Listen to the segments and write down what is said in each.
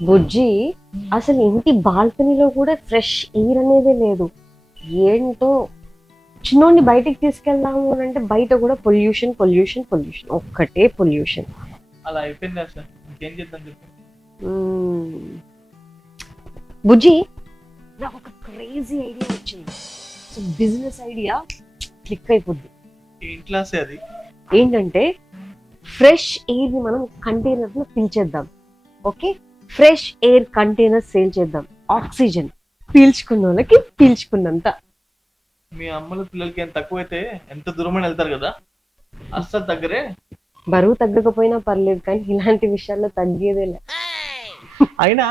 బుజ్జి అసలు ఇంటి బాల్కనీలో కూడా ఫ్రెష్ ఎయిర్ అనేదే లేదు. ఏంటో చిన్నోడిని బయటికి తీసుకెళ్దాము అని అంటే బయట కూడా పొల్యూషన్ పొల్యూషన్ పొల్యూషన్, ఒక్కటే పొల్యూషన్. అలా అయిపోయింది అసలు. ఇంకేం చేద్దాం చెప్పు. బుజ్జి, నాకు ఒక క్రేజీ ఐడియా వచ్చింది. సో బిజినెస్ ఐడియా క్లిక్ అయిపోద్ది. ఏం క్లాస్ అది? ఏంటంటే ఫ్రెష్ ఎయిర్ ని మనం కంటైనర్ లో పిలిచేద్దాం. Okay, fresh air container sale చేద్దాం. ఆక్సిజన్ పీల్చుకున్న వాళ్ళకి పీల్చుకున్నంత. మీ అమ్మల పిల్లలకి ఎంత తక్కువైతే ఎంత దూరమని వెళ్తారు కదా, అస్సలు దగ్గరే. బరువు తగ్గకపోయినా పర్లేదు, కానీ ఇలాంటి విషయాల్లో తగ్గేదేలే. అయినా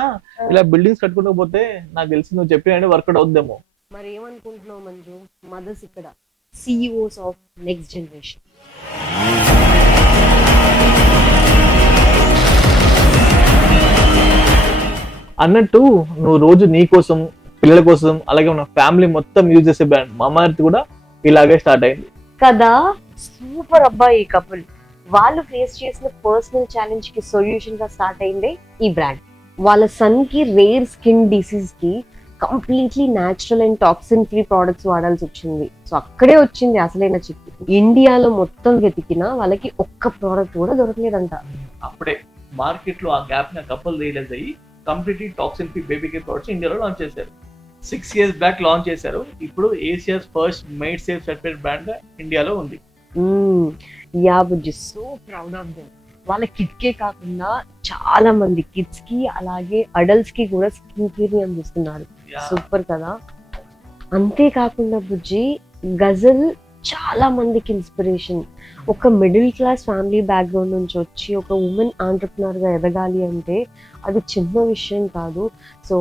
ఇలా బిల్డింగ్స్ కట్టుకుంటూ పోతే నాకు తెలిసి నువ్వు చెప్పిన వర్కౌట్ అవుద్దేమో. మరి ఏమనుకుంటున్నావు మంజు? మదర్స్ ఇక్కడ సిఇఓస్ ఆఫ్ నెక్స్ట్ జనరేషన్. అన్నట్టు నువ్వు రోజు నీ కోసం, పిల్లల కోసం, అలాగే మన ఫ్యామిలీ మొత్తం యూజ్ చేసే బ్రాండ్ మామాఎర్త్ కూడా ఇలాగే స్టార్ట్ అయింది కదా. సూపర్ అబ్బాయి ఈ కపుల్. వాళ్ళు ఫేస్ చేసిన పర్సనల్ ఛాలెంజ్ కి సొల్యూషన్ గా స్టార్ట్ అయిందే ఈ బ్రాండ్. వాళ్ళ సన్ కి రేర్ స్కిన్ డిసీజ్ కి completely natural and toxin free products వాడాల్సి వచ్చింది. సో అక్కడే వచ్చింది అసలైన చిక్కు. ఇండియాలో మొత్తం వెతికినా వాళ్ళకి ఒక్క ప్రోడక్ట్ కూడా దొరకలేదంట. అప్పుడే మార్కెట్ లో ఆ గ్యాప్ ని కపుల్ రియలైజ్ అయ్యి completely toxin free baby care products ఇండియాలో లాంచ్ చేశారు. 6 years బ్యాక్ లాంచ్ చేశారు. ఇప్పుడు Asia's first made safe certified brand గా ఇండియాలో ఉంది. Yeah Bujji, so proud of them. వాళ్ళ కిడ్ కే కాకుండా చాలా మంది కిడ్స్ కి అలాగే అడల్ట్స్ కి కూడా స్కిన్ కేర్ ని అందిస్తున్నారు. సూపర్ కదా. అంతేకాకుండా బుజ్జి, గజల్ చాలా మందికి ఇన్స్పిరేషన్. ఒక మిడిల్ క్లాస్ ఫ్యామిలీ బ్యాక్గ్రౌండ్ నుంచి వచ్చి ఒక ఉమెన్ ఆంటర్ప్రినర్ గా ఎదగాలి అంటే అది చిన్న విషయం కాదు. సో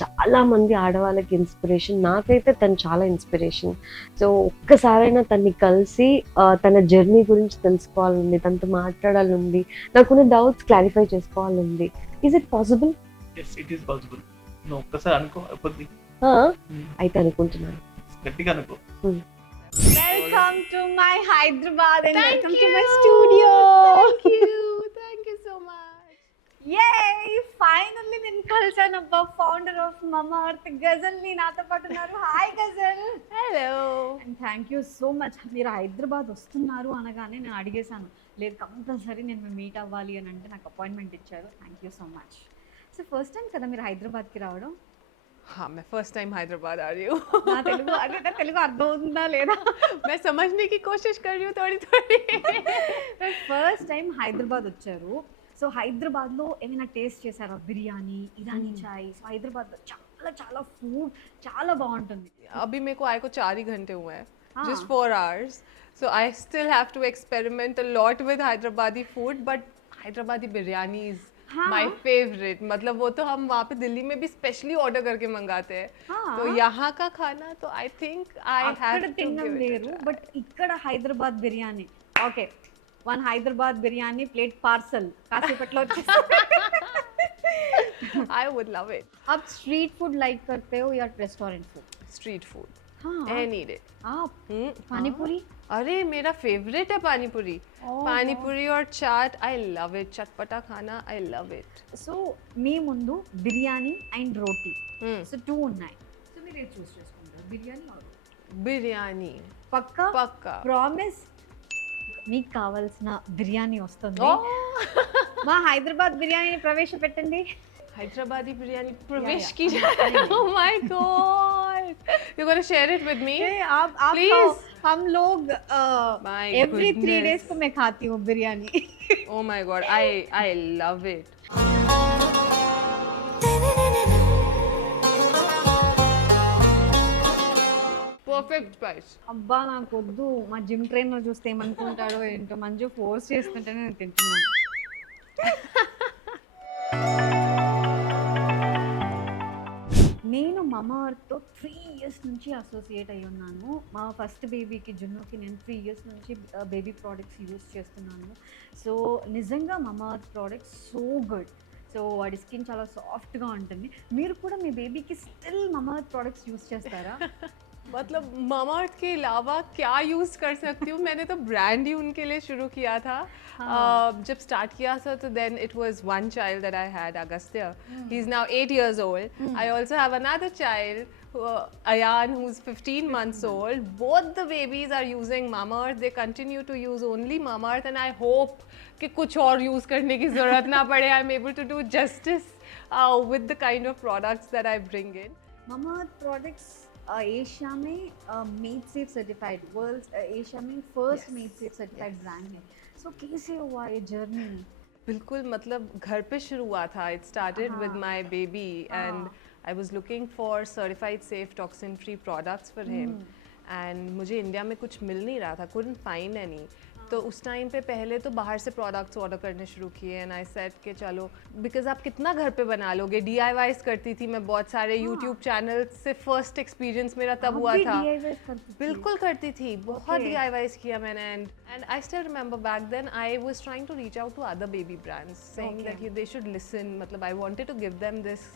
చాలా మంది ఆడవాళ్ళకి ఇన్స్పిరేషన్. నాకైతే తను చాలా ఇన్స్పిరేషన్. సో ఒక్కసారైనా తన్ని కలిసి తన జర్నీ గురించి తెలుసుకోవాలండి, తనతో మాట్లాడాలండి, నాకున్న డౌట్స్ క్లారిఫై చేసుకోవాలండి. Is it possible? yes it is possible. నువ్వు ఒక్కసారి అనుకో అయిపోద్ది. అయితే అనుకుంటున్నాను. గట్టిగా అనుకో. Welcome to my Hyderabad and Thank welcome you. to my studio. Thank you so much. Yay! Finally నేను కలిసాను అబ్బా, ఫౌండర్ ఆఫ్ మమాఎర్త్ గజల్ ని నాతో పాటు ఉన్నారు. Hi ghazal. Hello. And thank you so much. మీరు హైదరాబాద్ వస్తున్నారు అనగానే నేను అడిగేశాను, లేదు కంపల్సరీ నేను మీట్ అవ్వాలి అని అంటే నాకు అపాయింట్మెంట్ ఇచ్చారు. Thank you so much. So first time కదా మీరు హైదరాబాద్కి రావడం? हाँ मैं फर्स्ट टाइम हैदराबाद आ रही हूँ. నా తెలుగు అదే తెలుగు అర్థం అవుతుందా లేదా? मैं समझने की कोशिश कर रही हूँ थोड़ी थोड़ी. ఫస్ట్ టైం హైదరాబాద్ వచ్చారు. సో హైదరాబాద్లో ఏమైనా టేస్ట్ చేశారా? బిర్యానీ, ఇరానీ చాయ్. సో హైదరాబాద్లో చాలా చాలా ఫుడ్ చాలా బాగుంటుంది. अभी मेरे को आए को 4 ही घंटे हुए हैं. हाँ. Just 4 hours. So I still have to experiment a lot with Hyderabadi food, but Hyderabadi biryani is हाँ. my favorite. मतलब वो तो हम वहाँ पे दिल्ली में भी स्पेशली ऑर्डर करके मंगाते हैं. हाँ. तो यहाँ का खाना तो I think I have అక్కడ to తినడం give it a వేరు, try. బట్ ఇక్కడ Hyderabad biryani. Okay, 1 Hyderabad biryani plate parcel కాసేపట్లో వచ్చేస్తుంది. I would love it. आप स्ट्रीट फूड लाइक करते हो या रेस्टोरेंट फूड? Street food. हाँ. Any day. आप हाँ. पानी पूरी? अरे मेरा फेवरेट है पानी पूरी. Oh, पानी पूरी और चाट आई लव इट. चटपटा खाना आई लव इट. సో మీ ముందు బిర్యానీ అండ్ రోటీ, సో 2 ఉన్నాయి. సో మీరు ఏది చూస్ చేసుకుంటారు, బిర్యానీ ఆర్ రోటీ? बिरयानी పక్కా पक्का. ప్రామిస్ మీకు కావాల్సిన బిర్యానీ వస్తుంది. Oh! మా హైదరాబాద్ బిర్యానీని ప్రవేశపెట్టండి. हैदराबादी बिरयानी प्रवेश yeah. की जाए. Oh my god! You're gonna share it with me? आप Please. खाओ, हम लोग My एवरी 3 goodness. डेज को मैं खाती हूँ biryani. Oh my god, I love it. Perfect price. అబ్బా నాకు వద్దు, మా జిమ్ ట్రైనర్ చూస్తే ఏమనుకుంటాడో ఏంటో. మంజు ఫోర్స్ చేస్తుంటేనే నేను తింటున్నాను. నేను మమాఎర్త్తో 3 years నుంచి అసోసియేట్ అయి ఉన్నాను. మా ఫస్ట్ బేబీకి జున్నుకి నేను 3 years నుంచి బేబీ ప్రోడక్ట్స్ యూస్ చేస్తున్నాను. సో నిజంగా మమాఎర్త్ ప్రోడక్ట్స్ సో గుడ్. సో వాడి స్కిన్ చాలా సాఫ్ట్గా ఉంటుంది. మీరు కూడా మీ బేబీకి స్టిల్ మమాఎర్త్ ప్రోడక్ట్స్ యూస్ చేస్తారా? मतलब मामाअर्थ के अलावा क्या यूज़ कर सकती हूँ, मैंने तो ब्रांड ही उनके लिए शुरू किया था। जब स्टार्ट किया था तो then it was one child that I had, Agastya, he is now 8 years old. I also have another child, Ayan, who's 15 months old. Both the babies are using Mamaearth. They continue to use only Mamaearth, and I hope कि कुछ और use करने की ज़रूरत ना पड़े. I'm able to do justice with the kind of products that I bring in. Mamaearth products Asia में made safe certified, world Asia में first Yes. Made safe certified brand है. सो कैसे हुआ ये जर्नी? बिल्कुल, मतलब घर पे शुरू हुआ था. It started with my baby and I was looking for certified safe toxin free products for him, and मुझे इंडिया में कुछ मिल नहीं रहा था, कुडंट फाइंड एनी. तो उस टाइम पे पहले तो बाहर से प्रोडक्ट्स ऑर्डर करने शुरू किए, एंड आई सेड कि चलो, बिकॉज आप कितना घर पे बना लोगे. DIYs करती थी मैं बहुत सारे, यूट्यूब चैनल से फर्स्ट एक्सपीरियंस मेरा तब हुआ था. बिल्कुल करती थी, बहुत DIYs किया मैंने. And I still remember back then I was trying to reach out to other baby brands saying that they should listen. मतलब I wanted to give them this,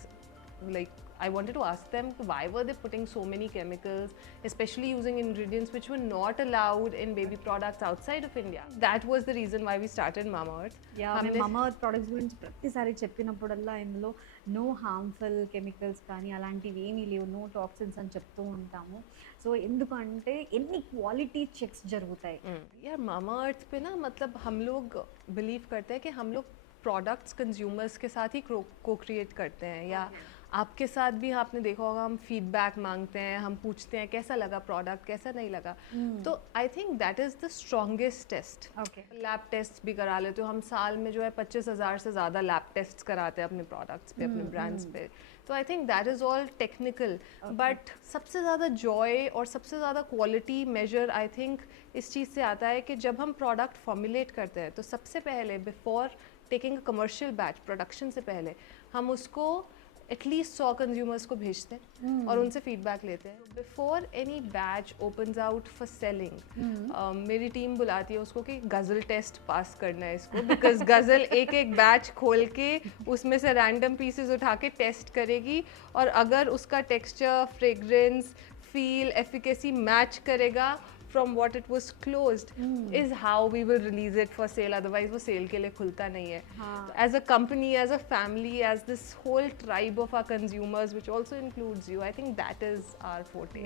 like I wanted to ask them why were they putting so many chemicals, especially using ingredients which were not allowed in baby products outside of India. That was the reason why we started Mamaearth. Mamaearth products గురించి ప్రతిసారి చెప్పినప్పుడల్లా ఇందులో no harmful chemicals కానీ అలాంటివి ఏమీ లేవు, no toxins అని చెప్తూ ఉంటాము. సో ఎందుకంటే ఎన్ని క్వాలిటీ చెక్స్ జరుగుతాయి. यार Mamaearth पे ना, मतलब हम लोग बिलीव करते हैं कि हम लोग प्रोडक्ट्स कंज्यूमर्स के साथ ही को क्रिएट करते हैं, या आपके साथ भी आपने देखा होगा हम फीडबैक मांगते हैं, हम पूछते हैं कैसा लगा प्रोडक्ट, कैसा नहीं लगा. तो I think that is the strongest test. Lab test भी करा लेते हो हम, साल में जो है 25,000 से ज़्यादा लैब टेस्ट कराते हैं अपने प्रोडक्ट्स पे, अपने ब्रांड्स पे. तो I think that is all technical, but सबसे ज़्यादा जॉय और सबसे ज़्यादा क्वालिटी मेजर आई थिंक इस चीज़ से आता है कि जब हम प्रोडक्ट फॉर्मुलेट करते हैं तो सबसे पहले before taking a commercial batch, production से पहले हम उसको एटलीस्ट 100 कंज्यूमर्स को भेजते हैं और उनसे फीडबैक लेते हैं. Before any batch opens out for selling, मेरी टीम बुलाती है उसको कि गज़ल टेस्ट पास करना है इसको, बिकॉज गज़ल एक एक बैच खोल के उसमें से रैंडम पीसेस उठा के टेस्ट करेगी, और अगर उसका texture, fragrance, feel, efficacy match करेगा from what it was closed, is how we will release it for sale. Otherwise वो sale के लिए खुलता नहीं है. As a company, as a family, as this whole tribe of our consumers, which also includes you, I think that is our forte.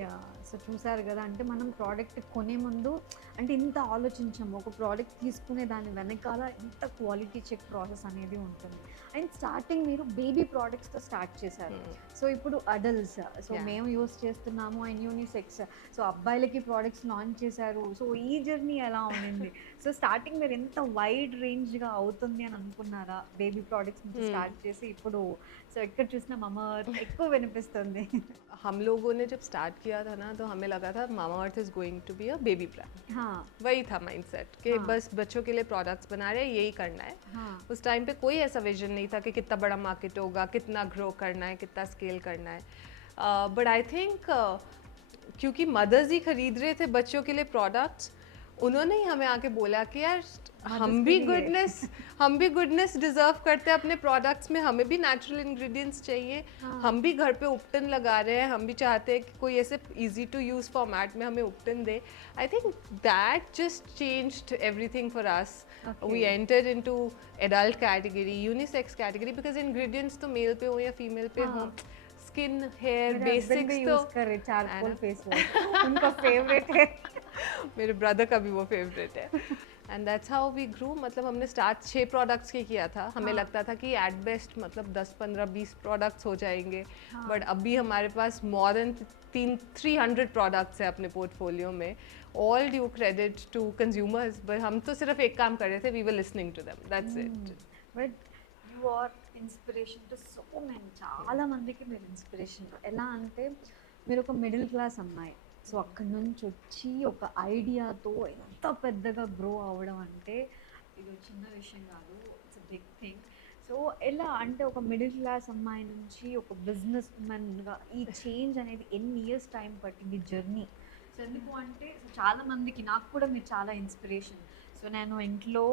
So చూసారు కదా, అంటే మనం ప్రోడక్ట్ కొనే ముందు అంటే ఇంత ఆలోచించాము, ఒక ప్రోడక్ట్ తీసుకునే దాని వెనకాల ఇంత క్వాలిటీ చెక్ ప్రాసెస్ అనేది ఉంటుంది. అండ్ స్టార్టింగ్ మీరు బేబీ ప్రోడక్ట్స్తో స్టార్ట్ చేశారు. సో ఇప్పుడు అడల్ట్స్, సో మేము యూస్ చేస్తున్నాము, అండ్ యూనిసెక్స్, సో అబ్బాయిలకి ప్రోడక్ట్స్ లాంచ్ చేశారు. సో ఈ జర్నీ ఎలా ఉండింది? సో స్టార్టింగ్ మీరు ఎంత వైడ్ రేంజ్గా అవుతుంది అని అనుకున్నారా బేబీ ప్రోడక్ట్స్ నుంచి స్టార్ట్ చేసి ఇప్పుడు? సో ఎక్కడ చూసినా Mamaearth ఎక్కువ వినిపిస్తుంది. हम लोगों ने जब स्टार्ट किया था ना, तो हमें लगा था Mamaearth is going to be a baby brand. वही था माइंडसेट कि बस बच्चों के लिए प्रोडक्ट्स बना रहे हैं, यही करना है. उस टाइम पे कोई ऐसा विजन नहीं था कि कितना बड़ा मार्केट होगा, कितना ग्रो करना है, कितना स्केल करना है. बट आई थिंक क्योंकि मदर्स ही खरीद रहे थे बच्चों के लिए प्रोडक्ट्स, उन्होंने ही हमें आके बोला कि यार हम भी गुडनेस डिजर्व करते हैं अपने प्रोडक्ट्स में, हमें भी नेचुरल इंग्रेडिएंट्स चाहिए. हम भी घर पे उपटन लगा रहे हैं, हम भी चाहते हैं कि कोई ऐसे इजी टू यूज़ फॉर्मेट में हमें उपटन दे. I think that just changed everything for us. We entered into adult category, unisex category, because ingredients तो मेल पे हो या फीमेल पे हो, स्किन, हेयर, बेसिक्स तो चारकोल फेस वॉश उनका फेवरेट है. मेरे ब्रदर का भी वो फेवरेट है. And that's how we grew. मतलब हमने स्टार्ट 6 प्रोडक्ट्स के किया था. हमें लगता था कि एट बेस्ट मतलब 10, 15, 20 प्रोडक्ट्स हो जाएंगे, बट अभी हमारे पास मोर देन 300 प्रोडक्ट्स हैं अपने पोर्टफोलियो में. All due credit to consumers, but हम तो सिर्फ एक काम कर रहे थे, we were listening to them, that's it. But you are inspiration to so many, చాలా మందికి మీరు ఇన్స్పిరేషన్. ఎలా అంటే మీరు ఒక మిడిల్ క్లాస్ అమ్మాయి, సో అక్కడి నుంచి వచ్చి ఒక ఐడియాతో ఎంత పెద్దగా గ్రో అవ్వడం అంటే ఇది చిన్న విషయం కాదు, it's a big thing. So ఎలా అంటే ఒక మిడిల్ క్లాస్ అమ్మాయి నుంచి ఒక బిజినెస్ ఉమెన్గా ఈ చేంజ్ అనేది ఎన్ని ఇయర్స్ టైం పట్టింది జర్నీ? సో ఎందుకు అంటే చాలామందికి, నాకు కూడా మీరు చాలా ఇన్స్పిరేషన్. సో నేను ఇంట్లో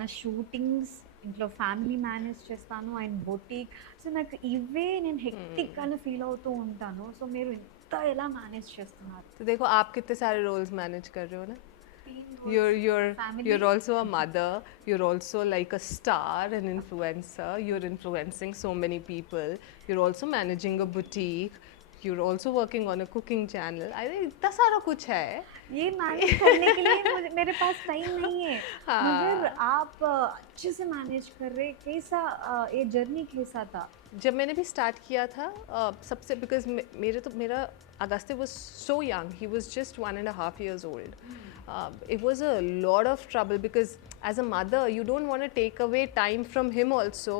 నా షూటింగ్స్ ఇంట్లో ఫ్యామిలీ మేనేజ్ చేస్తాను అండ్ బొటీక్. సో నాకు ఇవే నేను హెక్టిక్ అని ఫీల్ అవుతూ ఉంటాను. సో మీరు ఇంత ఎలా మేనేజ్ చేస్తున్నారు? तो देखो आप कितने सारे रोल्स मैनेज कर रहे हो ना. Family. You're also a mother, you're also like a star, an influencer, you're influencing so many people, you're also managing a boutique, you're also working on a cooking channel. I think इतना सारा कुछ है. ये manage करने के लिए मेरे पास time नहीं है. हाँ. मगर आप अच्छे से मैनेज कर रहे. कैसा ये जर्नी कैसा था? जब मैंने भी स्टार्ट किया था सबसे बिकॉज मेरा Agastya was so young, he was just 1.5 years old. It was a lot of trouble because as a mother you don't want to take away time from him also,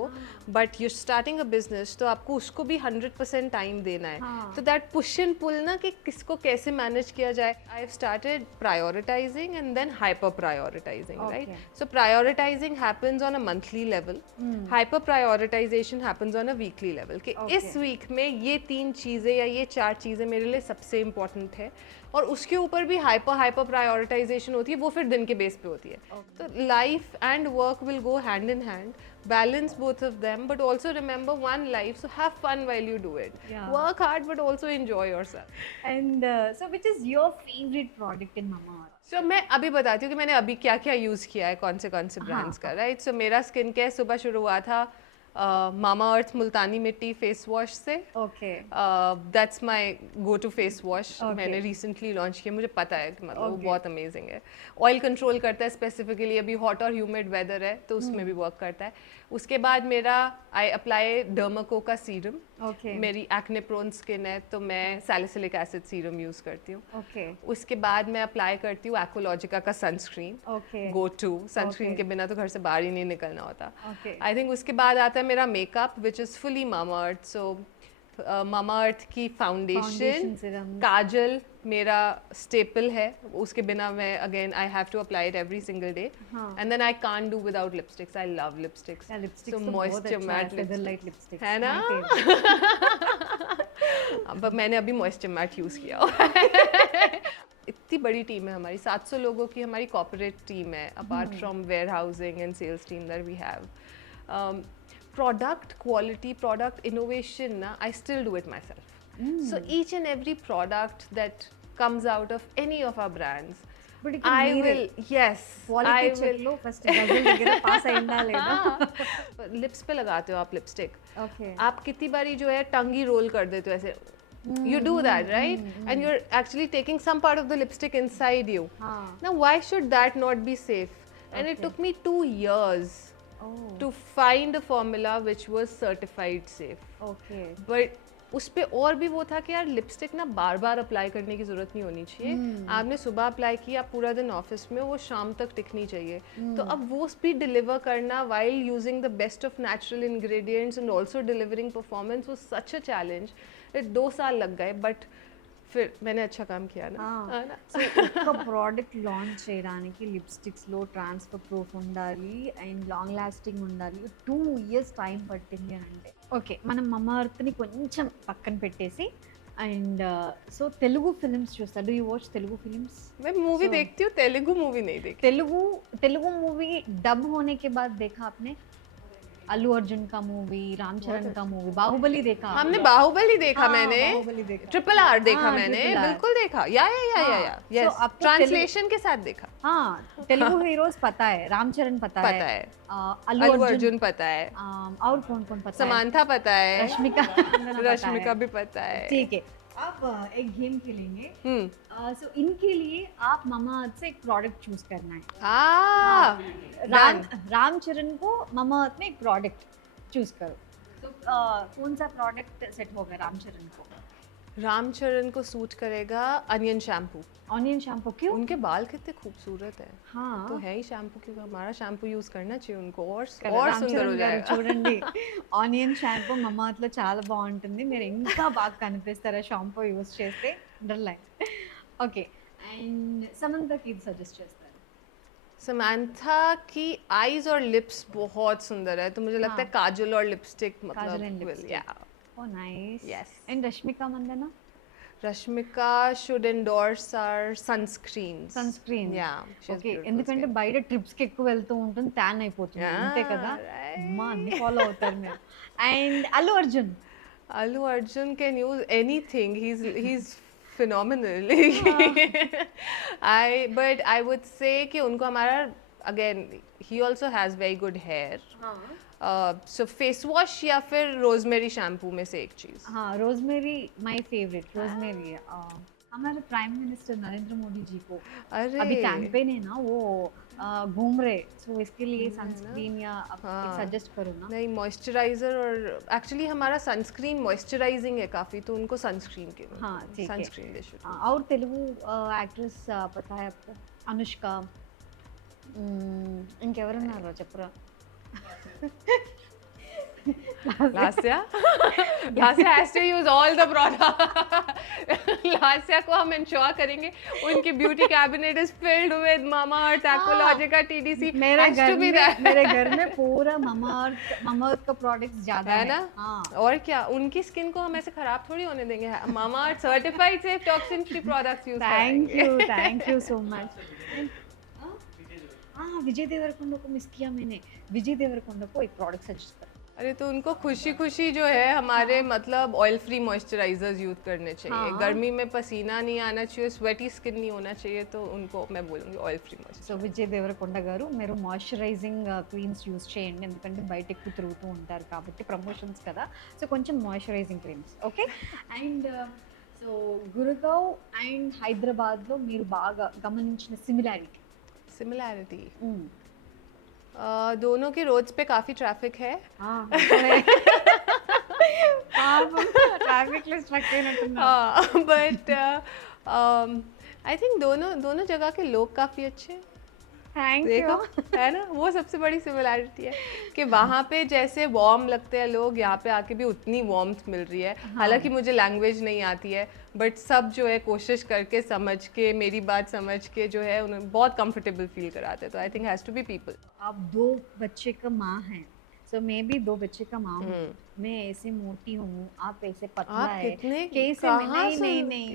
but you're starting a business तो आपको उसको भी 100% time देना है. तो that push and pull ना कि किसको कैसे मैनेज किया जाए. I've started prioritizing and then hyper prioritizing, right? So prioritizing happens on a monthly level, hyper prioritization happens on a weekly level कि इस वीक में ये 3 चीज़ें या ये 4 चीज़ें मेरे लिए सबसे इम्पोर्टेंट है, और उसके ऊपर भी हाइपर प्रायोरिटाइजेशन होती है, वो फिर दिन के बेस पे होती है. तो life and work will go hand in hand, balance both of them, but also remember one life, so have fun while you do it, work hard but also enjoy yourself. And so which is your favorite product in Mamaearth? So मैं अभी बताती हूँ कि मैंने अभी क्या क्या use किया है, कौन से ब्रांड्स का, राइट. सो मेरा स्किन केयर सुबह शुरू हुआ था मामाअर्थ मुल्तानी मिट्टी फेस वॉश से. Okay. That's my go to face wash. मैंने रिसेंटली लॉन्च किया, मुझे पता है कि मतलब वो बहुत अमेजिंग है. ऑयल कंट्रोल करता है स्पेसिफिकली, अभी हॉट और ह्यूमिड वेदर है तो उसमें भी वर्क करता है. उसके बाद मेरा आई अप्लाई डर्माको का सीरम. मेरी एक्ने प्रोन स्किन है तो मैं सैलिसिलिक एसिड सीरम यूज़ करती हूँ. उसके बाद मैं अप्लाई करती हूँ एक्वालॉजिका का सनस्क्रीन. गो टू सनस्क्रीन के बिना तो घर से बाहर ही नहीं निकलना होता. आई थिंक उसके बाद आता है मेरा makeup which is fully Mamaearth. So Mamaearth की फाउंडेशन, काजल मेरा स्टेपल है, उसके बिना मैं again I have to apply it every single day. And then I can't do without lipsticks. I love lipsticks. So moisture matte lipstick है ना. अब मैंने अभी मॉइस्चर मैट यूज़ किया. इतनी बड़ी टीम है हमारी, 700 लोगों की हमारी कॉर्पोरेट टीम है, apart from warehousing and sales team that we have. Product quality, product innovation, I still do it myself. So each and every product that comes out of any of our brands, I will, yes, Quality check low first, गजल वगैरह पास आइंदा लेना. Lips पे लगाते हो आप lipstick. Okay. आप कितनी बारी जो है टंग ही रोल कर देते हो ऐसे. You do that, right? And you're actually taking some part of the lipstick inside you. Now why should that not be safe? And it took me 2 years to find a formula which was certified safe. Okay. But उस पे और भी वो था कि यार lipstick ना बार बार apply करने की ज़रूरत नहीं होनी चाहिए. आपने सुबह अप्लाई किया, आप पूरा दिन ऑफिस में, वो शाम तक टिकनी चाहिए. तो अब वो भी डिलीवर करना while using the best of natural ingredients and also delivering performance was such a challenge. 2 साल लग गए, बट फिर मैंने अच्छा काम किया ना. సో ఒక ప్రోడక్ట్ లాంచ్ చేయడానికి లిప్స్టిక్స్లో ట్రాన్స్ఫర్ ప్రూఫ్ ఉండాలి అండ్ లాంగ్ లాస్టింగ్ ఉండాలి. 2 years టైం పట్టింది అని అంటే ఓకే, మనం మమాఅర్త్ని కొంచెం పక్కన పెట్టేసి అండ్ సో తెలుగు ఫిల్మ్స్ చూస్తారు. Do you watch Telugu films? मैं मूवी देखती हूँ, तेलुगु मूवी नहीं देखती. तेलुगु मूवी डब होने के बाद देखा आपने? अल्लू अर्जुन का मूवी, रामचरण का मूवी, बाहुबली देखा? हमने बाहुबली देखा. मैंने बाहुबली देखा. ट्रिपल आर देखा. मैंने बिल्कुल देखा. या यस, आपको ट्रांसलेशन के साथ देखा. हाँ, तेलुगु हीरोज पता है. रामचरण पता है. अल्लू अर्जुन पता है. और कौन पता है? समांथा पता है. रश्मिका भी पता है. ठीक है, आप एक गेम खेलेंगे. सो इनके लिए आप ममाअर्थ से एक प्रोडक्ट चूज करना है. रामचरण को ममाअर्थ में एक प्रोडक्ट चूज करो. तो कौन सा प्रोडक्ट सेट होगा रामचरण को? रामचरण को सूट करेगा अनियन शैम्पू. Onion shampoo. क्यों? उनके बाल कितने खूबसूरत है. हाँ, तो है ही शैम्पू, क्योंकि हमारा शैम्पू यूज करना चाहिए उनको और सुंदर हो जाएगा. చూడండి, ఆనియన్ షాంపూ మమాఅర్త్ లో చాలా బాగుంటుంది. మీరు ఇంకా బాగా కనిపిస్తారు షాంపూ యూజ్ చేస్తే. అండర్లైన్. ఓకే, అండ్ సమంతకి ఇది సజెస్ట్ చేస్తారు. समांथा की आईज और लिप्स बहुत सुंदर है, तो मुझे लगता है काजल और लिपस्टिक काजल एंड मतलब lipstick. yeah. Oh, nice. Yes. And Rashmika Mandana? Rashmika should endorse our sunscreens. Sunscreen. Yeah, she has okay, beautiful ఎందుకంటే skin. బయట ట్రిప్స్ కి ఎక్కువ వెళ్తూ ఉంటుంది, ట్యాన్ అయిపోతుంది, అంతే కదా. right. అమ్మా, అన్ని ఫాలో అవుతారు మీరు. And Allu Arjun. Allu Arjun can use anything. He's phenomenal. But I would say कि उनको हमारा again he also has very good hair. So face wash या फिर rosemary shampoo में से एक चीज. हाँ, रोजमेरी माय फेवरेट. रोजमेरी हमारे प्राइम मिनिस्टर नरेंद्र मोदी जी को अरे अभी कैंपेन है ना, वो घूम रहे, सो इसके लिए सनस्क्रीन या सजेस्ट करो ना. नहीं, मॉइस्चराइजर और एक्चुअली हमारा सनस्क्रीन मॉइस्चराइजिंग है काफी, तो उनको सनस्क्रीन के हाँ, ठीक है. Sunscreen they should. और तेलुगु एक्ट्रेस पता है आपको? अनुष्का. ఇంకెవరున్నారో చెప్పరా? Lasya has to use all the product. Lasya को हम इंश्योर करेंगे उनकी beauty cabinet is filled with Mamaearth, Aqualogica, TDC. मेरे घर में पूरा Mamaearth का प्रोडक्ट्स ज्यादा है ना. हाँ. और क्या, उनकी स्किन को हम ऐसे खराब थोड़ी होने देंगे. Mamaearth certified safe toxin free products use करेंगे. Thank you so much. हाँ, विजय देवरकोंडा को मिस किया मैंने. विजय देवरकोंडा को एक प्रोडक्ट सजेस्ट कर. अरे तो उनको खुशी खुशी जो है हमारे मतलब ऑयल फ्री मॉइस्चराइजर्स यूज करने चाहिए. हाँ. गर्मी में पसीना नहीं आना चाहिए, स्वेटी स्किन नहीं होना चाहिए, तो उनको मैं बोलूँगी oil free moisturiser. So Vijay Deverakonda garu, మీరు మాయిశ్చరైజింగ్ క్రీమ్స్ యూస్ చేయండి, ఎందుకంటే బయట ఎక్కువ తిరుగుతూ ఉంటారు కాబట్టి, ప్రమోషన్స్ కదా, సో కొంచెం moisturising creams. Okay. And so Gurgaon and హైదరాబాద్లో మీరు బాగా గమనించిన సిమిలారిటీ? सिमिलैरिटी दोनों के रोड्स पे काफ़ी ट्रैफिक है. ట్రాఫిక్ లో స్ట్రక్ అయినట్టున్నా. बट आई थिंक दोनों जगह के लोग काफ़ी अच्छे हैं. థ్యాంక్ देखो యూ. है ना, वो सबसे बड़ी सिमिलैरिटी है कि वहाँ पे जैसे वार्म लगते हैं लोग, यहाँ पे आके भी उतनी वार्मथ मिल रही है. हालांकि मुझे लैंग्वेज नहीं आती है, बट सब जो है कोशिश करके समझ के मेरी बात समझ के जो है उन्हें बहुत कंफर्टेबल फील कराते हैं. तो I think has to be people. आप 2 बच्चे का माँ हैं, सो मैं भी 2 बच्चे का माँ हूँ. मैं ऐसे मोटी हूँ, आप ऐसे पतला आप है. कितने कैसे? कहाँ नहीं से? नहीं नहीं,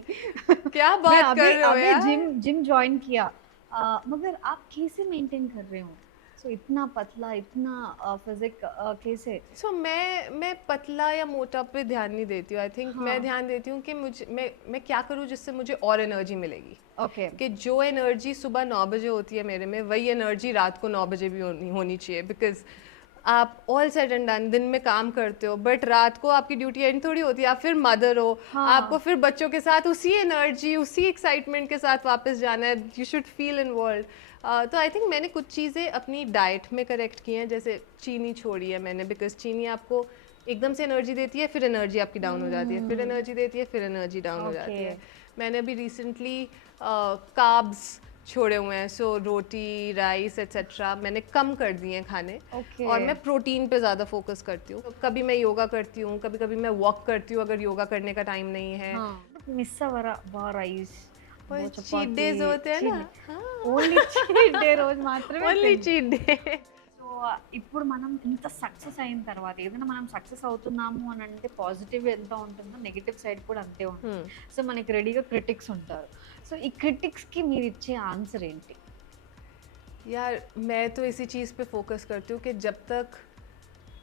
क्या मैं बात कर रहे हो अभी यार. जिम ज्वाइन किया. मगर आप कैसे मेंटेन कर रहे हो? सो इतना पतला, इतना फिजिक कैसे? सो मैं पतला या मोटा पे ध्यान नहीं देती हूँ. आई थिंक मैं ध्यान देती हूँ कि मुझे मैं क्या करूँ जिससे मुझे और एनर्जी मिलेगी. ओके. कि जो एनर्जी सुबह 9 बजे होती है मेरे में, वही एनर्जी रात को 9 बजे भी होनी चाहिए. बिकॉज आप ऑल सेट एंड डन दिन में काम करते हो, बट रात को आपकी ड्यूटी एंड थोड़ी होती है. आप फिर मदर हो, आपको फिर बच्चों के साथ उसी एनर्जी, उसी एक्साइटमेंट के साथ वापस जाना है. You should feel involve. तो आई थिंक मैंने कुछ चीज़ें अपनी डाइट में करेक्ट की हैं. जैसे चीनी छोड़ी है मैंने, बिकॉज चीनी आपको एकदम से एनर्जी देती है, फिर एनर्जी आपकी डाउन हो जाती है, फिर एनर्जी देती है, फिर एनर्जी डाउन हो जाती है. मैंने अभी रिसेंटली कार्ब्स छोड़े हुए हैं. सो रोटी, राइस एट्सेट्रा मैंने कम कर दिए हैं खाने. Okay. और मैं प्रोटीन पे ज़्यादा फोकस करती हूँ. तो कभी मैं योगा करती हूँ, कभी कभी मैं वॉक करती हूँ अगर योगा करने का टाइम नहीं है. मिस अवरा राइस. चीट डेज होते हैं ना. ఓన్లీ చీట్ డే రోజు మాత్రమే. Only cheat day. సో ఇప్పుడు మనం ఇంత సక్సెస్ అయిన తర్వాత ఏదైనా మనం సక్సెస్ అవుతున్నాము అని అంటే పాజిటివ్ ఎంత ఉంటుందో నెగిటివ్ సైడ్ కూడా అంతే ఉంటుంది. సో మనకి రెడీగా క్రిటిక్స్ ఉంటారు. సో ఈ క్రిటిక్స్కి మీరు ఇచ్చే ఆన్సర్ ఏంటి? यार मैं तो इसी चीज़ पे फोकस करती हूँ कि जब तक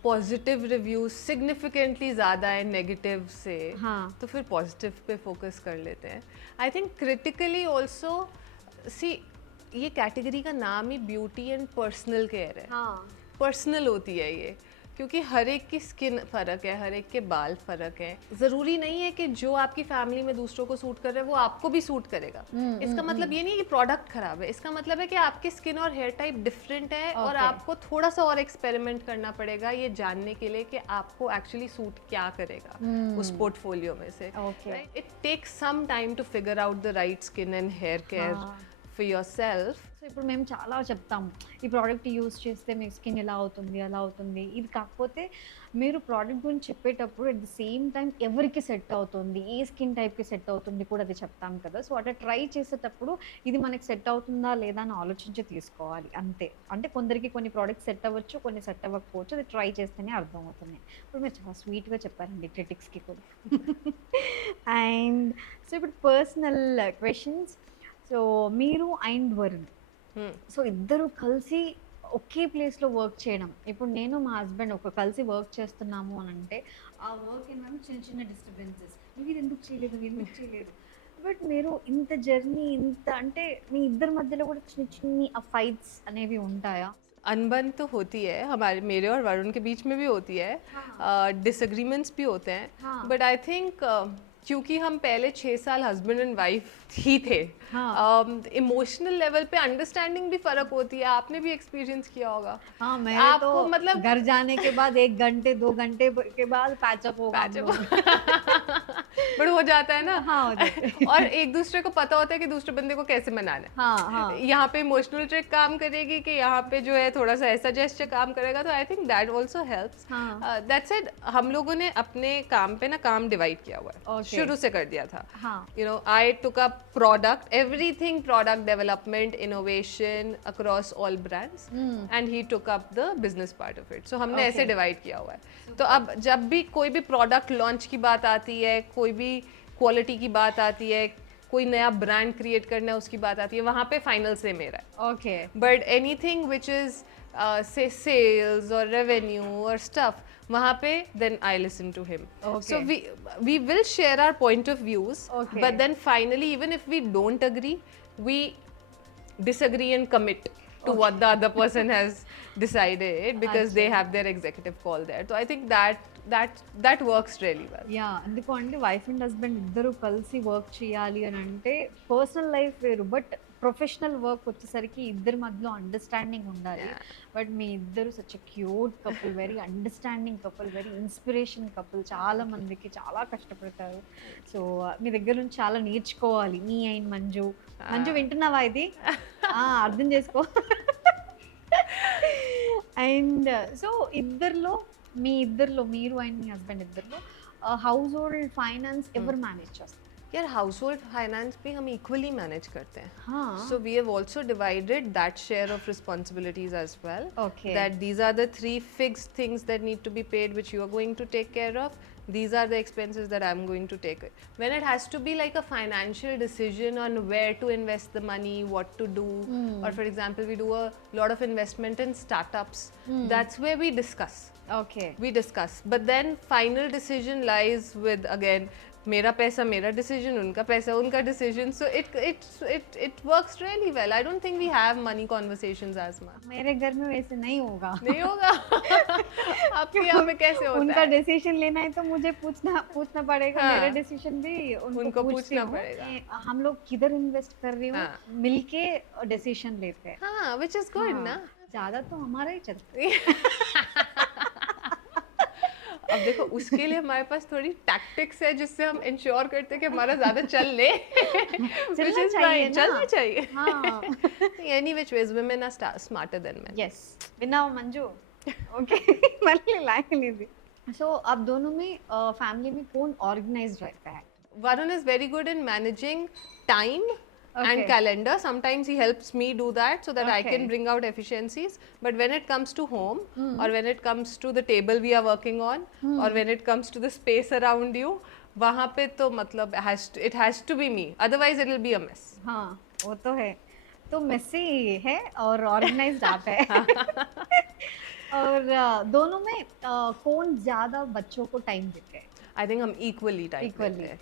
पॉजिटिव रिव्यूज सिग्निफिकेंटली ज़्यादा है नेगेटिव से, हाँ. तो फिर पॉजिटिव पे फोकस कर लेते हैं. I think critically also see, ये कैटेगरी का नाम ही ब्यूटी एंड पर्सनल केयर है. हाँ. पर्सनल होती है ये, क्योंकि हर एक की स्किन फ़र्क है, हर एक के बाल फ़र्क हैं. ज़रूरी नहीं है कि जो आपकी फैमिली में दूसरों को सूट कर रहा है वो आपको भी सूट करेगा. इसका मतलब ये नहीं है कि प्रोडक्ट ख़राब है. इसका मतलब है कि आपकी स्किन और हेयर टाइप डिफरेंट है. और आपको थोड़ा सा और एक्सपेरिमेंट करना पड़ेगा ये जानने के लिए कि आपको एक्चुअली सूट क्या करेगा उस पोर्टफोलियो में से. It takes some time to figure out the right skin and hair care for yourself. So ఇప్పుడు మేము చాలా చెప్తాము, ఈ ప్రోడక్ట్ యూజ్ చేస్తే మీ స్కిన్ ఎలా అవుతుంది, అలా అవుతుంది. ఇది కాకపోతే మీరు ప్రోడక్ట్ గురించి చెప్పేటప్పుడు అట్ ది సేమ్ టైం ఎవరికి సెట్ అవుతుంది, ఏ స్కిన్ టైప్కి సెట్ అవుతుంది కూడా అది చెప్తాం కదా. సో అట్లా ట్రై చేసేటప్పుడు ఇది మనకి సెట్ అవుతుందా లేదా అని ఆలోచించి తీసుకోవాలి అంతే. అంటే కొందరికి కొన్ని ప్రోడక్ట్స్ సెట్ అవ్వచ్చు, కొన్ని సెట్ అవ్వకపోవచ్చు. అది ట్రై చేస్తేనే అర్థమవుతుంది. ఇప్పుడు మీరు చాలా స్వీట్గా చెప్పారండి క్రిటిక్స్కి కూడా. అండ్ సో ఇప్పుడు పర్సనల్ క్వశ్చన్స్. సో మీరు అండ్ వరుణ్, సో ఇద్దరు కలిసి ఒకే ప్లేస్లో వర్క్ చేయడం, ఇప్పుడు నేను మా హస్బెండ్ ఒక కలిసి వర్క్ చేస్తున్నాము అని అంటే ఆ వర్క్ ఏమైనా చిన్న చిన్న డిస్టర్బెన్సెస్, మీరు ఎందుకు చేయలేదు. బట్ మీరు ఇంత జర్నీ ఇంత అంటే మీ ఇద్దరి మధ్యలో కూడా చిన్న చిన్ని ఆ ఫైట్స్ అనేవి ఉంటాయా? अनबन तो होती है, हमारे मेरे और वरुण के बीच में भी होती है, डिसएग्रीमेंट्स भी होते हैं, बट आई थिंक क्योंकि हम पहले 6 साल हस्बैंड एंड वाइफ ही थे, इमोशनल लेवल पे अंडरस्टैंडिंग भी फर्क होती है, आपने भी एक्सपीरियंस किया होगा। हाँ, मैंने आपको तो मतलब घर जाने के बाद 1 घंटे 2 घंटे के बाद पैचअप होगा हम लोग। बट हो जाता है ना। हाँ, हो जाता है। और एक दूसरे को पता होता है कि दूसरे बंदे को कैसे मनाना है। हाँ यहाँ पे इमोशनल ट्रिक काम करेगी कि यहाँ पे जो है थोड़ा सा ऐसा जेस्चर काम करेगा, तो I think that also helps. That's it. हम लोगों ने अपने काम पे ना काम डिवाइड किया हुआ है, Okay. शुरू से कर दिया था। हाँ। You know, I took up product, everything product development, innovation across all brands, and he took up the business part of it. So हमने ऐसे डिवाइड किया हुआ है। तो अब जब भी कोई भी प्रोडक्ट लॉन्च की बात आती है, कोई भी क्वालिटी की बात आती है, कोई नया ब्रांड क्रिएट करना है उसकी बात आती है, वहाँ पे फाइनल से मेरा है। Okay. But anything which is से सेल्स और रेवेन्यू और स्टफ, वहाँ पे then I listen to him. Okay. So we will share our point of views, Okay. But then finally even if we don't agree, we disagree and commit to what the other person has decided, because they have their executive call there. So I think that works really well. Yeah, ఎందుకు అంటే wife and husband ఇద్దరు కలిసి work చేయాలి అని అంటే personal life వేరు, but professional work వచ్చేసరికి ఇద్దరి మధ్యలో అండర్స్టాండింగ్ ఉండాలి. బట్ మీ ఇద్దరు such cute couple, very understanding couple, very inspiration couple, చాలా మందికి చాలా కష్టపడతారు. సో మీ దగ్గర నుంచి చాలా నేర్చుకోవాలి. మీ అండ్ మంజు వింటున్నావా ఇది? అర్థం చేసుకో. అండ్ సో మీ ఇద్దరిలో మీరు అండ్ మీ హస్బెండ్ ఇద్దరిలో హౌస్ హోల్డ్ ఫైనాన్స్ ఎవరు మేనేజ్ చేస్తారు? यार हाउस होल्ड फाइनेंस भी हम इक्वली मैनेज करते हैं. हाँ. So we have also divided that share of responsibilities as well. Okay. That these are the 3 fixed things that need to be paid, which you are going to take care of. These are the expenses that I'm going to take. When it has to be like a financial decision on where to invest the money, what to do, or for example, we do a lot of investment in startups. That's where we discuss. Okay. We discuss, but then final decision lies with, again, मेरा पैसा मेरा decision, उनका पैसा उनका decision. So it works really well. I don't think we have money conversations as much. मेरे घर में वैसे नहीं होगा. नहीं होगा. आपके यहाँ पे कैसे होता उनका है? डिसीजन लेना है तो मुझे पूछना पड़ेगा. हाँ. मेरा डिसीजन भी उनको पूछती पूछना हूँ पड़ेगा. कि हम लोग किधर इन्वेस्ट कर रही हूँ, हाँ. मिलके डिसीजन लेते हैं. हाँ, which is good हाँ. ना. ज्यादा तो हमारा ही चलता है. अब देखो, उसके लिए हमारे पास थोड़ी टैक्टिक्स है जिससे हम इंश्योर करते हैं कि हमारा ज्यादा चल ले. चलना चाहिए ना. चलना चाहिए. हाँ. Any which ways, women are smarter than men. Yes, विनाओ मंजू. ओके. मल्ली लाइन इजी. सो अब दोनों में फैमिली में कौन ऑर्गेनाइज्ड रहता है? Varun is very good in managing time and Okay. calendar. Sometimes he helps me do that so that I Okay. can bring out efficiencies. But when it comes to home, or when it comes to the table we are working on, or when it comes to the space around you, वहाँ पे तो मतलब it has to be me. Otherwise it will be a mess. हाँ, वो तो है. तो Messi है और ऑर्गेनाइज्ड आप है. और दोनों में कौन ज्यादा बच्चों को टाइम देते हैं? I think हम equally time Equally. देते हैं.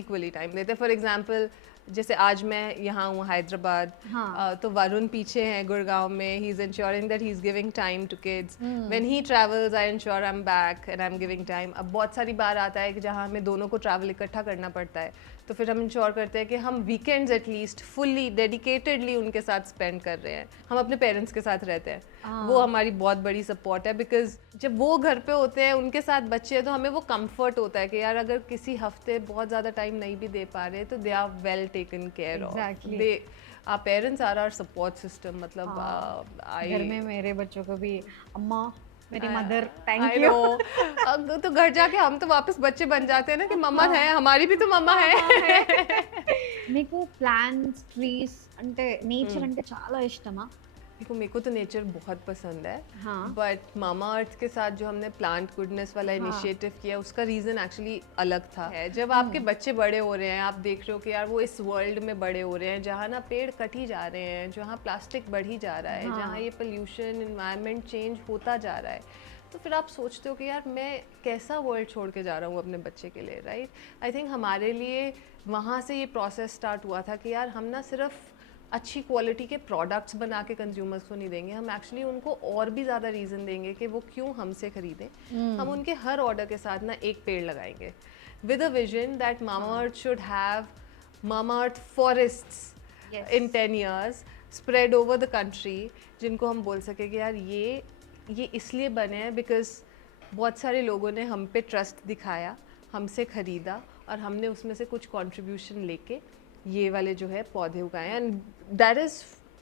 Equally time देते हैं. For example, जैसे आज मैं यहाँ हूँ हैदराबाद, हाँ. तो वरुण पीछे हैं गुड़गांव में. He is ensuring that he is giving time to kids. When he travels, I ensure I'm back and I'm giving time. अब बहुत सारी बार आता है कि जहाँ हमें दोनों को ट्रैवल इकट्ठा करना पड़ता है, तो फिर हम इंश्योर करते हैं कि हम वीकेंड्स एटलीस्ट फुल्ली डेडिकेटेडली उनके साथ स्पेंड कर रहे हैं. हम अपने पेरेंट्स के साथ रहते हैं. वो हमारी बहुत बड़ी सपोर्ट है, बिकॉज जब वो घर पे होते हैं उनके साथ बच्चे हैं, तो हमें वो कंफर्ट होता है कि यार अगर किसी हफ्ते बहुत ज़्यादा टाइम नहीं भी दे पा रहे तो they are well taken care of. Exactly. They our parents are our support system. मतलब घर में मेरे बच्चों को भी अम्मा, मेरी mother, I thank you. know. अब तो घर जाके हम तो वापस बच्चे बन जाते हैं ना कि मम्मा है, हमारी भी तो मम्मा है. మీకు ప్లాంట్స్, ట్రీస్ అంటే నేచర్ అంటే చాలా ఇష్టమా? देखो मेरे को तो नेचर बहुत पसंद है, हाँ बट मामा अर्थ के साथ जो हमने प्लांट गुडनेस वाला इनिशिएटिव किया उसका रीज़न एक्चुअली अलग था। जब आपके बच्चे बड़े हो रहे हैं, आप देख रहे हो कि यार वो इस वर्ल्ड में बड़े हो रहे हैं जहाँ ना पेड़ कट ही जा रहे हैं, जहाँ प्लास्टिक बढ़ ही जा रहा है, जहाँ ये पोल्यूशन इन्वायरमेंट चेंज होता जा रहा है, तो फिर आप सोचते हो कि यार मैं कैसा वर्ल्ड छोड़ के जा रहा हूँ अपने बच्चे के लिए, राइट। आई थिंक हमारे लिए वहाँ से ये प्रोसेस स्टार्ट हुआ था कि यार हम ना सिर्फ अच्छी क्वालिटी के प्रोडक्ट्स बना के कंज्यूमर्स को नहीं देंगे, हम एक्चुअली उनको और भी ज़्यादा रीज़न देंगे कि वो क्यों हमसे खरीदें। हम उनके हर ऑर्डर के साथ ना एक पेड़ लगाएंगे with a vision that mama earth should have mama earth forests in 10 years spread over the country, जिनको हम बोल सके कि यार ये इसलिए बने हैं बिकॉज बहुत सारे लोगों ने हम पे ट्रस्ट दिखाया, हमसे ख़रीदा और हमने उसमें से कुछ कंट्रीब्यूशन लेके ये वाले जो है पौधे उगाए, and that is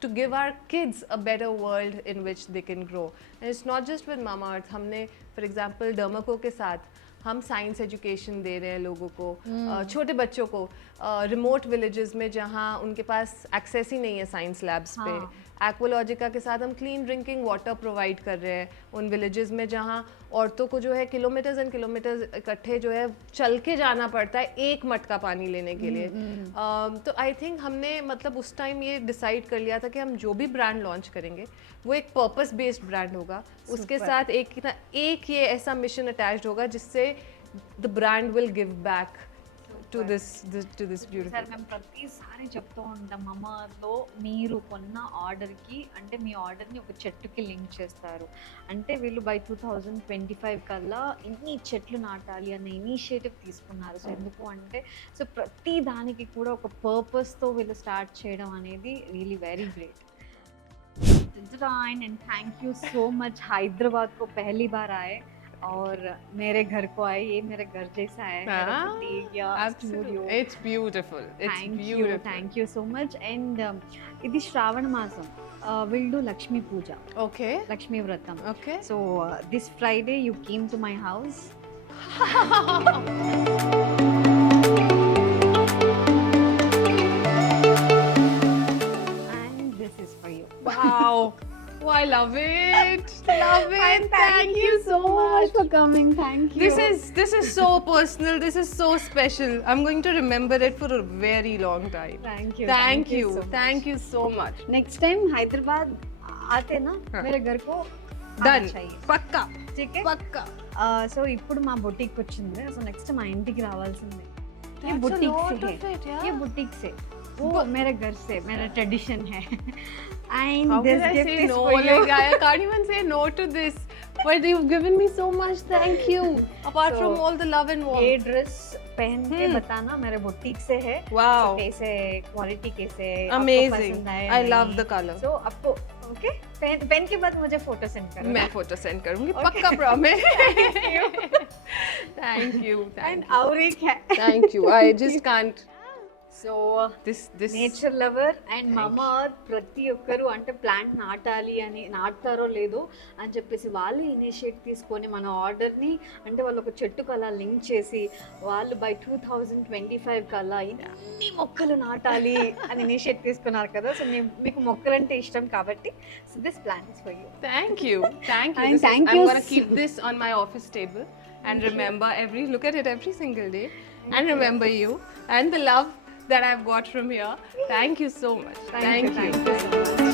to give our kids a better world in which they can grow. And it's not just with Mamaearth, हमने फॉर एग्जांपल डर्माको के साथ हम साइंस एजुकेशन दे रहे हैं लोगों को, छोटे बच्चों को रिमोट विलेजेस में जहाँ उनके पास एक्सेस ही नहीं है साइंस लैब्स पे। एक्वालॉजिका के साथ हम क्लीन ड्रिंकिंग वाटर प्रोवाइड कर रहे हैं उन विलेजेस में जहाँ औरतों को जो है किलोमीटर्स एंड किलोमीटर्स इकट्ठे जो है चल के जाना पड़ता है एक मटका पानी लेने के लिए। तो आई थिंक हमने मतलब उस टाइम ये डिसाइड कर लिया था कि हम जो भी ब्रांड लॉन्च करेंगे वो एक पर्पस बेस्ड ब्रांड होगा, उसके साथ एक ये ऐसा मिशन अटैच्ड होगा जिससे the brand will give back to this beautiful. Sir మేము ప్రతిసారి చెప్తూ ఉంటాం మమాలో మీరు కొన్న ఆర్డర్కి అంటే మీ ఆర్డర్ని ఒక చెట్టుకి లింక్ చేస్తారు, అంటే వీళ్ళు బై 2025 కల్లా ఎన్ని చెట్లు నాటాలి అనే ఇనిషియేటివ్ తీసుకున్నారు. సో ఎందుకు అంటే సో ప్రతి దానికి కూడా ఒక పర్పస్తో వీళ్ళు స్టార్ట్ చేయడం అనేది really very great. And thank you so much, Hyderabad को पहली बार आए और मेरे घर को आए, ये मेरे घर जैसा है. It's beautiful. Thank you so much. And ఇది శ్రావణ మాసం, we'll do Lakshmi Puja. Okay. Lakshmi Vratam. Okay. So this Friday you came to my house. And this is for you. Wow. Oh, I love it. Love it. And thank you so much for coming. Thank you. This is so personal. This is so special. I'm going to remember it for a very long time. Thank you. Thank you. so much. Thank you so much. Next time Hyderabad आते ना मेरे घर को Done. चाहिए, పక్కా ठीक है. పక్కా. So ఇప్పుడు మా బొటిక్ వచ్చింది, సో నెక్స్ట్ మా ఇంటికి రావాల్సిందే. ये That's a बुटीक lot से of है, it, yeah. ये बुटीक से, वो मेरे घर से, मेरा ट्रेडिशन है. And How this can I gift say is no? for you. Like I can't even say no to this. But you've given me so much. Thank you. Apart So, from all the love and ये warmth. Dress पहन के बताना मेरे boutique से है. Wow. So, कैसे quality कैसे आपको Amazing. पसंद आया I love नहीं. the color. So आपको ओके पहन के बाद मुझे फोटो सेंड करो. मैं फोटो सेंड करूंगी. Okay. पक्का promise. Thank you. Thank And you. और एक है. Thank you. I just can't. So This. Nature lover and మామా అర్త్ ప్రతి ఒక్కరు అంటే ప్లాంట్ నాటాలి అని నాటుతారో లేదో అని చెప్పేసి వాళ్ళు ఇనిషియేట్ తీసుకొని మన ఆర్డర్ని అంటే వాళ్ళు ఒక చెట్టుకు అలా లింక్ చేసి వాళ్ళు బై 2025 కల్లా ఇన్ని మొక్కలు నాటాలి అని ఇనిషియేట్ తీసుకున్నారు కదా. సో మీకు మొక్కలంటే ఇష్టం కాబట్టి so this plan is for you. Thank you. Thank you. And This is- thank I'm you gonna keep this on my office table and remember look at it every single day and remember you and the love that I've got from here. Thank you so much. Thank you so much.